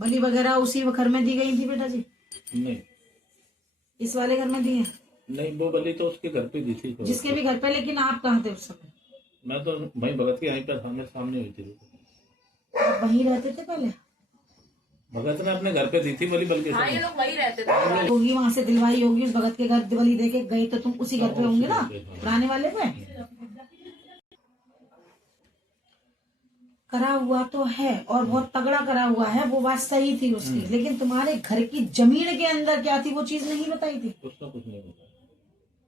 बलि वगैरह उसी घर में दी गई थी बेटा जी? नहीं, इस वाले घर में दी है? नहीं, वो बलि तो उसके घर पे दी थी। तो जिसके भी घर पे, लेकिन आप कहाँ थे उस समय? मैं तो वहीं भगत के यहीं पर सामने सामने हुई थी। आप वहीं रहते थे पहले? भगत ने अपने घर पे दी थी बलि, बल्कि हाँ, ये लोग वही रहते थे। होगी वहां से दिलवाई होगी उस भगत के घर, बलि दे के गए तो तुम उसी घर पे होंगे ना, पुराने वाले पे। करा हुआ तो है और बहुत तगड़ा करा हुआ है, वो बात सही थी उसकी, लेकिन तुम्हारे घर की जमीन के अंदर क्या थी वो चीज नहीं बताई थी। उसका कुछ नहीं बताया।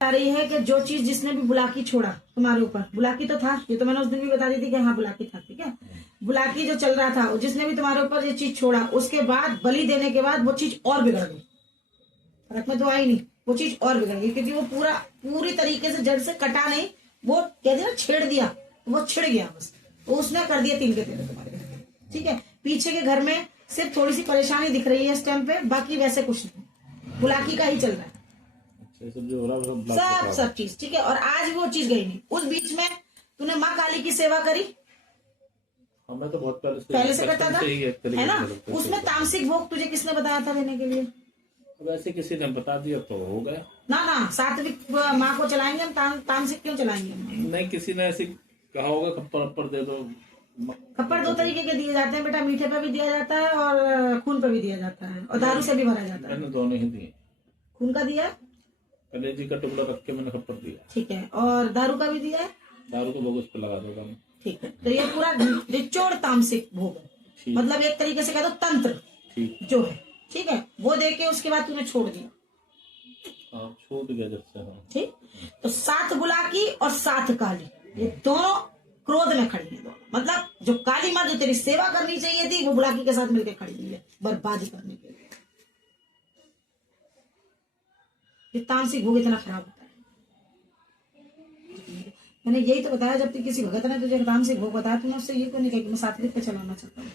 आ रही है कि जो चीज जिसने भी बुलाकी छोड़ा तुम्हारे ऊपर, बुलाकी तो था, ये तो मैंने उस दिन भी बता दी थी कि हाँ बुलाकी था, ठीक है। बुलाकी जो चल रहा था, जिसने भी तुम्हारे ऊपर ये चीज छोड़ा, उसके बाद बलि देने के बाद वो चीज और बिगड़ गई। फर्क में तो आई नहीं, वो चीज और बिगड़ गई, क्योंकि वो पूरी तरीके से जड़ से कटा नहीं, वो कहते ना छेड़ दिया, वो छिड़ गया बस, तो उसने कर दिया तिल के तेरे तुम्हारे घर पे, ठीक है। पीछे के घर में सिर्फ थोड़ी सी परेशानी दिख रही है इस टाइम पे, बाकी वैसे कुछ नहीं, बुलाकी का ही चल रहा है सब चीज, ठीक है। और आज वो चीज गई नहीं। उस बीच में तूने माँ काली की सेवा करी? मैं तो बहुत पहले से करता था, है ना। उसमें तामसिक भोग तुझे किसने बताया था देने के लिए? वैसे किसी ने बता दिया तो हो गया ना, सात्विक माँ को चलाएंगे हम, तामसिक क्यों चलाएंगे? नहीं, किसी ने ऐसे कहा होगा खप्पर दे दो। खप्पर दो तरीके के दिए जाते हैं बेटा, मीठे पे भी दिया जाता है और खून पे भी दिया जाता है, और दारू से भी भरा जाता है। मैंने दोनों ही दिए। खून का दिया, कलेजी का टुकड़ा रख के मैंने खप्पर दिया, ठीक है, और दारू का भी दिया है। दारू को भोग उस पर लगा देगा, ठीक है। तो ये पूरा निचोड़ तामसिक भोग है, मतलब एक तरीके से कह दो तंत्र जो है, ठीक है। वो दे के उसके बाद तूने छोड़ दिया, छूट गया जब से। ठीक। तो 7 बुलाकी और 7 काली, ये दोनों क्रोध में खड़ी है, दोनों मतलब जो काली माँ जो तेरी सेवा करनी चाहिए थी, वो बुलाकी के साथ मिलकर खड़ी हुई है बर्बादी करने के लिए। ये तामसिक भोग इतना खराब होता है। मैंने यही तो बताया, जब तक किसी भगत ने तुझे तामसिक भोग बताया, तूने उससे ये क्यों नहीं कहा कि मैं सात्विक पे चलाना चाहता हूँ?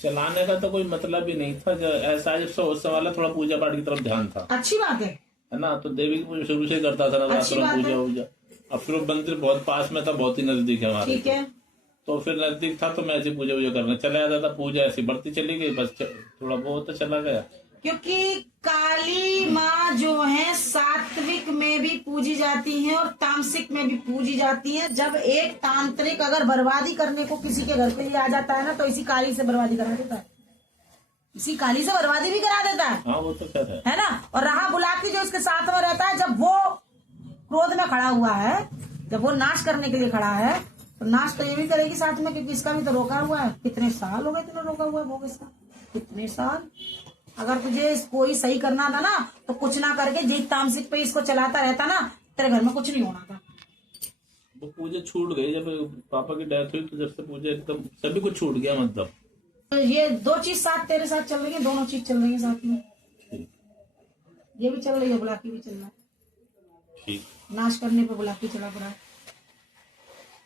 चलाने का तो कोई मतलब ही नहीं था, ऐसा जब उस वाला थोड़ा पूजा पाठ की तरफ ध्यान था। अच्छी बात है ना, तो देवी की पूजा शुरू से करता था, पूजा। अब फिर मंदिर बहुत पास में था, बहुत ही नजदीक है हमारे, ठीक है। तो फिर नजदीक था तो मैं ऐसी पूजा करने चला जाता था। पूजा ऐसी बढ़ती चली गई, बस थोड़ा बहुत तो चला गया। क्योंकि काली माँ जो है सात्विक में भी पूजी जाती है और तामसिक में भी पूजी जाती है। जब एक तांत्रिक अगर बर्बादी करने को किसी के घर पे लिए आ जाता है ना, तो इसी काली से बर्बादी करा देता है, इसी काली से बर्बादी भी करा देता है। हाँ, वो तो क्या है ना। और रहा बुलाकी जो इसके साथ में रहता है, जब वो क्रोध में खड़ा हुआ है, जब वो नाश करने के लिए खड़ा है, तो नाश तो ये भी करेगी साथ में, क्योंकि इसका भी तो रोका हुआ है। कितने साल हो गए तूने रोका हुआ है भोग इसका, कितने साल। अगर तुझे कोई सही करना था ना, तो कुछ ना करके जीत तामसिक पे इसको चलाता रहता ना, तेरे घर में कुछ नहीं होना था। वो पूजा छूट गई जब पापा की डेथ हुई, तो जब से पूजा एकदम सभी कुछ छूट गया। मतलब तो ये 2 चीज साथ तेरे साथ चल रही है, दोनों चीज चल रही है साथ में। ये भी चल रही है, बुलाकी भी चल रहा है, ठीक। नाश करने पे बुलाकी चला पड़ा है।